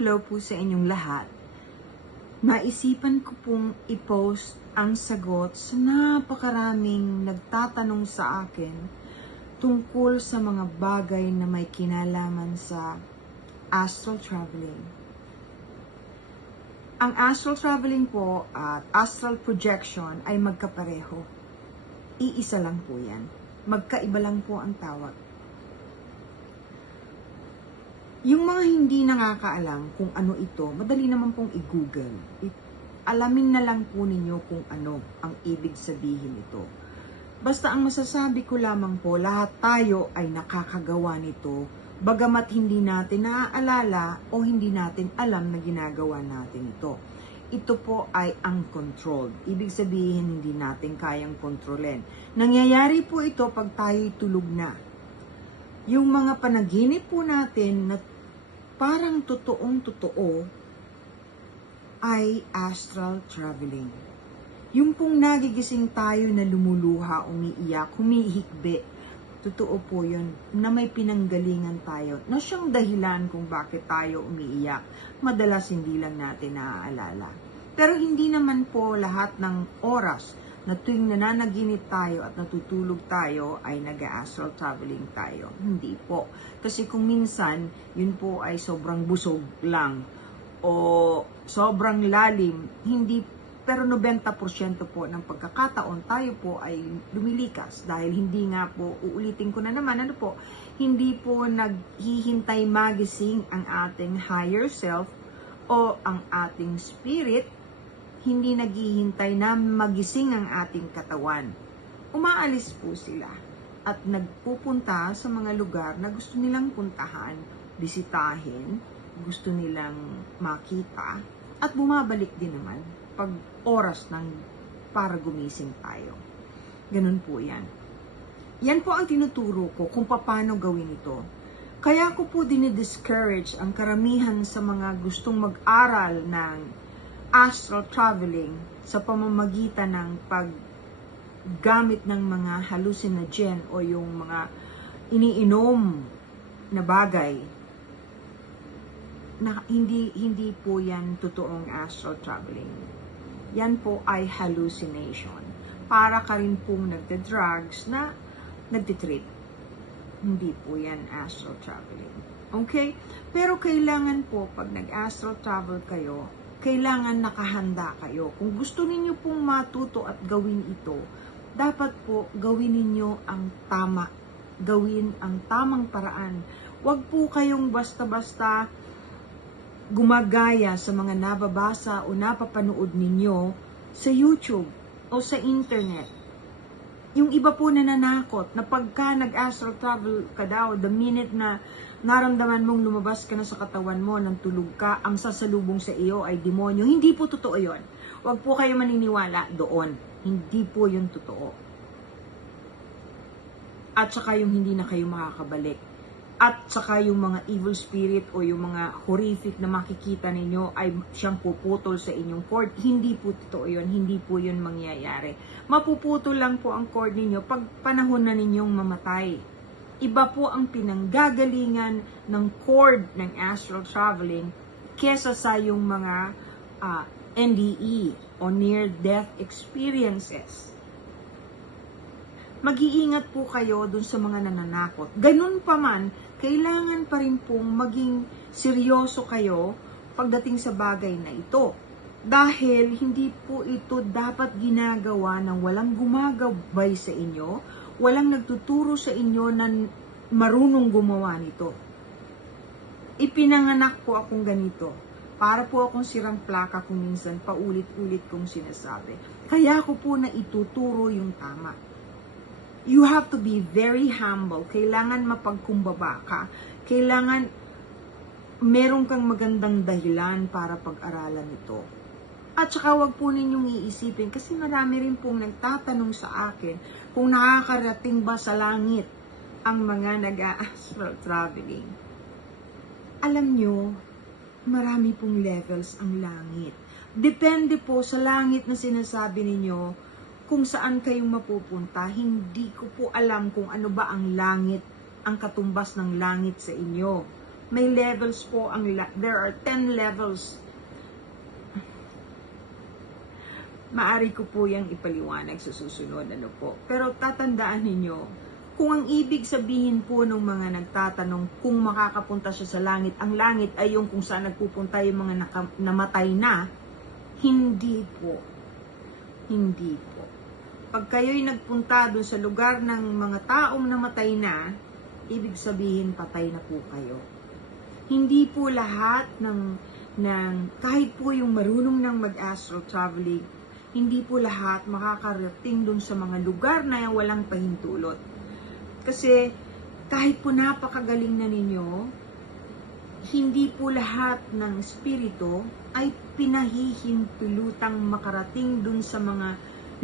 Hello po sa inyong lahat. Naisipan ko pong i-post ang sagot sa napakaraming nagtatanong sa akin tungkol sa mga bagay na may kinalaman sa astral traveling. Ang astral traveling po at astral projection ay magkapareho. Iisa lang po yan. Magkaiba lang po ang tawag. Yung mga hindi nakakaalam kung ano ito, madali naman pong i-google. Alamin na lang po ninyo kung ano ang ibig sabihin ito. Basta ang masasabi ko lamang po, lahat tayo ay nakakagawa nito, bagamat hindi natin naaalala o hindi natin alam na ginagawa natin ito. Ito po ay uncontrolled. Ibig sabihin, hindi natin kayang kontrolin. Nangyayari po ito pag tayo'y tulog na. Yung mga panaginip po natin na parang totoong-totoo ay astral traveling. Yung pong nagigising tayo na lumuluha, umiiyak, humihikbi, totoo po yun, na may pinanggalingan tayo, na siyang dahilan kung bakit tayo umiiyak. Madalas hindi lang natin naaalala. Pero hindi naman po lahat ng oras na tuwing nananaginip tayo at natutulog tayo ay nag-astral traveling tayo. Hindi po. Kasi kung minsan, yun po ay sobrang busog lang o sobrang lalim, hindi, pero 90% po ng pagkakataon tayo po ay lumilikas dahil hindi nga po, uulitin ko na naman, ano po, hindi po naghihintay magising ang ating higher self o ang ating spirit, hindi naghihintay na magising ang ating katawan. Umaalis po sila at nagpupunta sa mga lugar na gusto nilang puntahan, bisitahin, gusto nilang makita, at bumabalik din naman pag oras ng para gumising tayo. Ganun po yan. Yan po ang tinuturo ko kung paano gawin ito. Kaya ko po dinidiscourage ang karamihan sa mga gustong mag-aral ng astral traveling sa pamamagitan ng paggamit ng mga hallucinogen o yung mga iniinom na bagay na hindi po yan totoong astral traveling. Yan po ay hallucination. Para ka rin pong nagde-drugs na nagtitrip. Hindi po yan astral traveling. Okay? Pero kailangan po pag nag-astral travel kayo, kailangan nakahanda kayo. Kung gusto ninyo pong matuto at gawin ito, dapat po gawin ninyo ang tama. Gawin ang tamang paraan. Huwag po kayong basta-basta gumagaya sa mga nababasa o napapanood ninyo sa YouTube o sa internet. Yung iba po nananakot na pagka nag-astral travel ka daw, the minute na naramdaman mong lumabas ka na sa katawan mo, nang tulog ka, ang sasalubong sa iyo ay demonyo. Hindi po totoo yon. Huwag po kayo maniniwala doon. Hindi po yun totoo. At saka yung hindi na kayo makakabalik. At saka yung mga evil spirit o yung mga horrific na makikita ninyo ay siyang puputol sa inyong cord. Hindi po totoo yun. Hindi po yun mangyayari. Mapuputol lang po ang cord ninyo pag panahon na ninyong mamatay. Iba po ang pinanggagalingan ng cord ng astral traveling kesa sa yung mga NDE o near-death experiences. Mag-iingat po kayo dun sa mga nananakot. Ganun pa man, kailangan pa rin pong maging seryoso kayo pagdating sa bagay na ito. Dahil hindi po ito dapat ginagawa ng walang gumagabay sa inyo, walang nagtuturo sa inyo na marunong gumawa nito. Ipinanganak po akong ganito. Para po akong sirang plaka kung minsan paulit-ulit kong sinasabi. Kaya ko po na ituturo yung tama. You have to be very humble. Kailangan mapagkumbaba ka. Kailangan meron kang magandang dahilan para pag-aralan ito. At saka wag po ninyong iisipin, kasi marami rin pong nagtatanong sa akin kung nakakarating ba sa langit ang mga nag-astral traveling. Alam nyo, marami pong levels ang langit. Depende po sa langit na sinasabi ninyo kung saan kayong mapupunta. Hindi ko po alam kung ano ba ang langit, ang katumbas ng langit sa inyo. May levels po, there are 10 levels. Maari ko po yung ipaliwanag sa susunod, ano po. Pero tatandaan ninyo, kung ang ibig sabihin po ng mga nagtatanong kung makakapunta siya sa langit, ang langit ay yung kung saan nagpupunta yung mga namatay na, hindi po. Hindi po. Pag kayo'y nagpunta doon sa lugar ng mga taong namatay na, ibig sabihin patay na po kayo. Hindi po lahat ng kahit po yung marunong ng mag-astral traveling, hindi po lahat makakarating doon sa mga lugar na walang pahintulot. Kasi kahit po napakagaling na ninyo, hindi po lahat ng espiritu ay pinahihintulutang makarating doon sa mga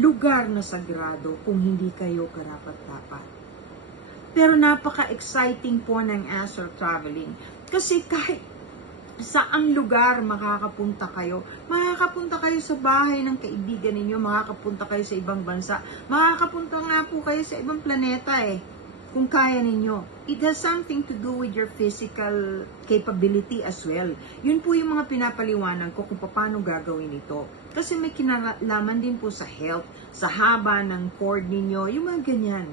lugar na sagrado kung hindi kayo karapat-dapat. Pero napaka-exciting po ng astral traveling. Kasi kahit saang lugar makakapunta kayo. Makakapunta kayo sa bahay ng kaibigan ninyo, makakapunta kayo sa ibang bansa, makakapunta nga po kayo sa ibang planeta kung kaya ninyo. It has something to do with your physical capability as well. Yun po yung mga pinapaliwanag ko kung paano gagawin ito. Kasi may kinalaman din po sa health, sa haba ng cord ninyo, yung mga ganyan.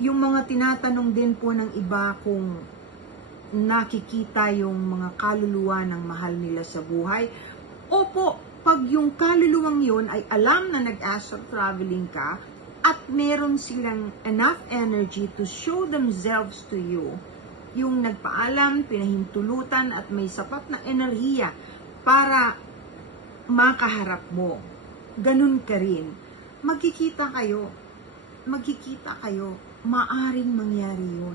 Yung mga tinatanong din po ng iba kung nakikita yung mga kaluluwa ng mahal nila sa buhay. Opo, pag yung kaluluwang yun ay alam na nag-astral traveling ka at meron silang enough energy to show themselves to you, yung nagpaalam, pinahintulutan at may sapat na enerhiya para makaharap mo. Ganun ka rin. Magkikita kayo, maaring mangyari yun.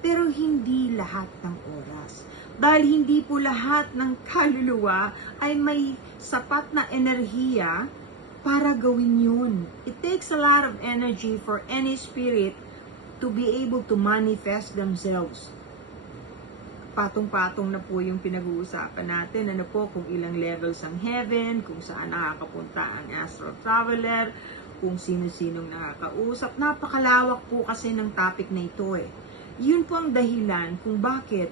Pero hindi lahat ng oras. Dahil hindi po lahat ng kaluluwa ay may sapat na enerhiya para gawin yun. It takes a lot of energy for any spirit to be able to manifest themselves. Patong-patong na po yung pinag-uusapan natin. Ano po, kung ilang levels ang heaven, kung saan nakakapunta ang astral traveler, kung sino-sinong nakakausap. Napakalawak po kasi ng topic na ito Yun po ang dahilan kung bakit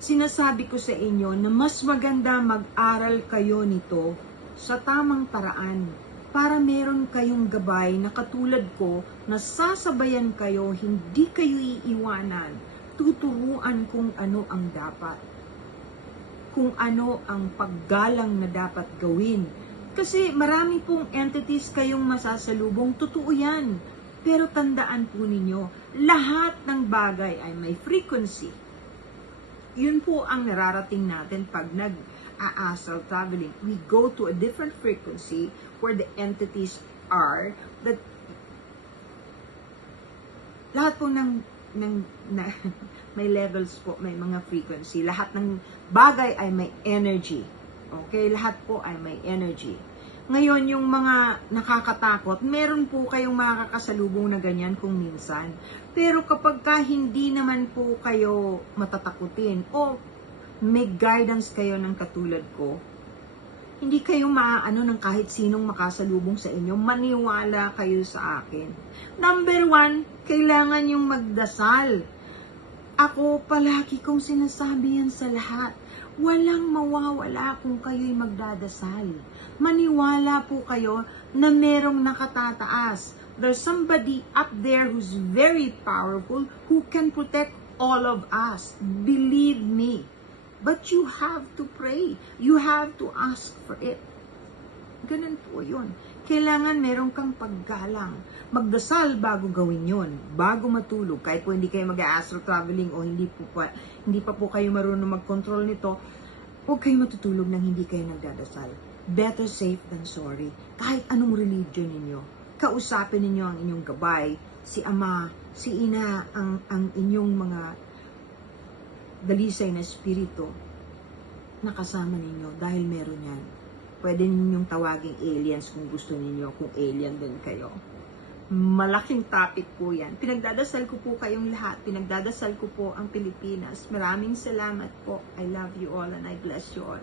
sinasabi ko sa inyo na mas maganda mag-aral kayo nito sa tamang paraan para meron kayong gabay na katulad ko na sasabayan kayo, hindi kayo iiwanan, tuturuan kung ano ang dapat, kung ano ang paggalang na dapat gawin. Kasi marami pong entities kayong masasalubong, totoo yan. Pero tandaan po ninyo, lahat ng bagay ay may frequency. Yun po ang nararating natin pag nag-astral traveling. We go to a different frequency where the entities are, that lahat po may levels po, may mga frequency. Lahat ng bagay ay may energy. Okay? Lahat po ay may energy. Ngayon, yung mga nakakatakot, meron po kayong makakasalubong na ganyan kung minsan. Pero kapag hindi naman po kayo matatakutin o may guidance kayo ng katulad ko, hindi kayo maaano ng kahit sinong makasalubong sa inyo, maniwala kayo sa akin. Number 1, kailangan yung magdasal. Ako palagi kong sinasabi yan sa lahat. Walang mawawala kung kayo'y magdadasal. Maniwala po kayo na merong nakatataas. There's somebody up there who's very powerful who can protect all of us. Believe me. But you have to pray. You have to ask for it. Ganun po yun. Kailangan meron kang paggalang. Magdasal bago gawin yun. Bago matulog. Kahit po hindi kayo mag-astral traveling o hindi pa po kayo marunong mag-control nito, huwag kayo matutulog nang hindi kayo nagdadasal. Better safe than sorry. Kahit anong religion ninyo, kausapin ninyo ang inyong gabay, si Ama, si Ina, ang inyong mga dalisay na espiritu na kasama ninyo dahil meron yan. Pwede ninyong tawaging aliens kung gusto ninyo, kung alien din kayo. Malaking topic po yan. Pinagdadasal ko po kayong lahat. Pinagdadasal ko po ang Pilipinas. Maraming salamat po. I love you all and I bless you all.